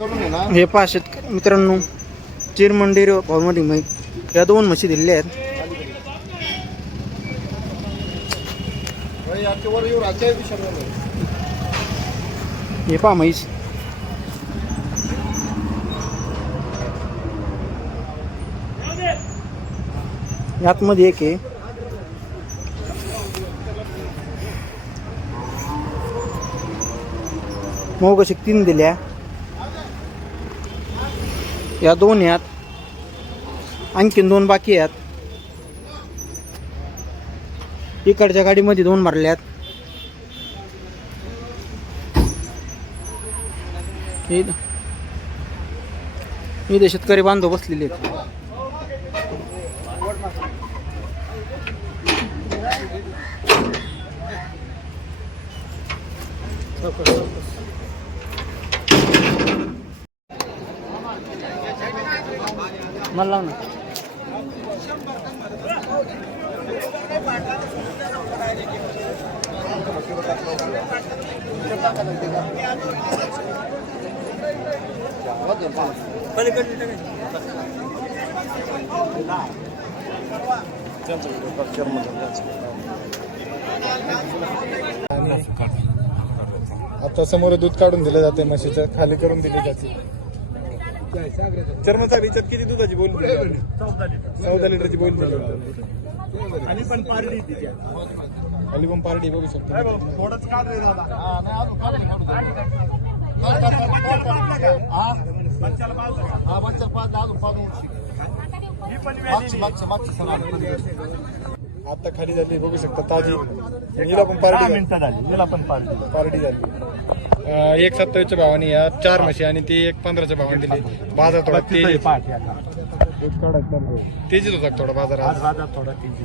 हे पहा शेतकरी मित्रांनो चिरमन डेअरी मै या दोन म्हशी दिलेल्या आहेत. हे पहा म्हैस. यातमध्ये एक आहे. मोग कशी तीन दिल्या. या दोन यात आणखीन दोन बाकी आहेत. इकडच्या गाडीमध्ये दोन भरल्यात इथे शेतकरी बांधव बसलेले आहेत. मला लाव ना. आता समोर दूध काढून दिलं जाते म्हशीचं. खाली करून दिले जाते. चर्मन साहेब हिच्यात किती दुधाची बोल चौदा लिटरची बोल आणि पण पारडी तिच्या खाली पण पार्टी बघू शकतो. थोडंच काढ रे ही आता खाली झाली बघू शकता ताजी. हिला पण पार्टी मिनिटं झाली पण पारडी पार्टी झाली. अं, एक सत्तावीसच्या भावाने या चार म्हशी आणि ती एक पंधराच्या भावाने दिली. बाजार थोडा तेज पाठ तेजीत होता थोडा बाजार आज? आज बाजार थोडा तेजी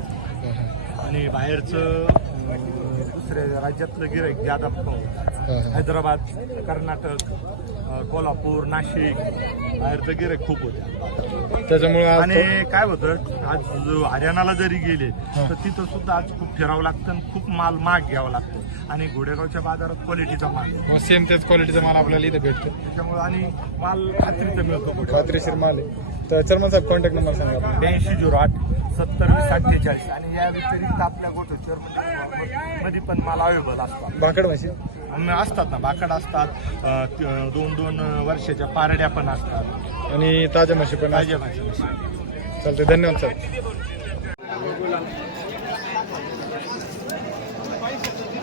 आणि बाहेरचं अं, दुसऱ्या राज्यातलं गिराईक ज्यादा हैदराबाद कर्नाटक अं, कोल्हापूर नाशिक बाहेरचं गिराईक खूप होते. त्याच्यामुळे आज आणि काय होतं आज जो हरियाणाला जरी गेले तर तिथं सुद्धा आज खूप फिरावं लागतं आणि खूप माल महाग घ्यावा लागतो. आणि घोडेगावच्या बाजारात क्वालिटीचा माल आहे. सेम त्याच क्वालिटीचा माल आपल्याला इथे भेटतो. त्याच्यामुळे आणि माल खात्रीचा मिळतो खात्रीशीर माल आहे. तर चर्मन साहेब कॉन्टॅक्ट नंबर सांगा आपला. ब्याऐंशी झिरो आठ सत्तर वीस अठ्ठेचाळीस आणि या व्यतिरिक्त आपल्या गोठोचरमध्ये पण माल अवेलेबल असतात. भाकड म्हशी? आम्ही असतात ना बाकड असतात. अं, त- दोन दोन वर्षाच्या पारड्या पण असतात. आणि ताज्या म्हशी पण ताज्या भाजी चालते धन्यवाद सर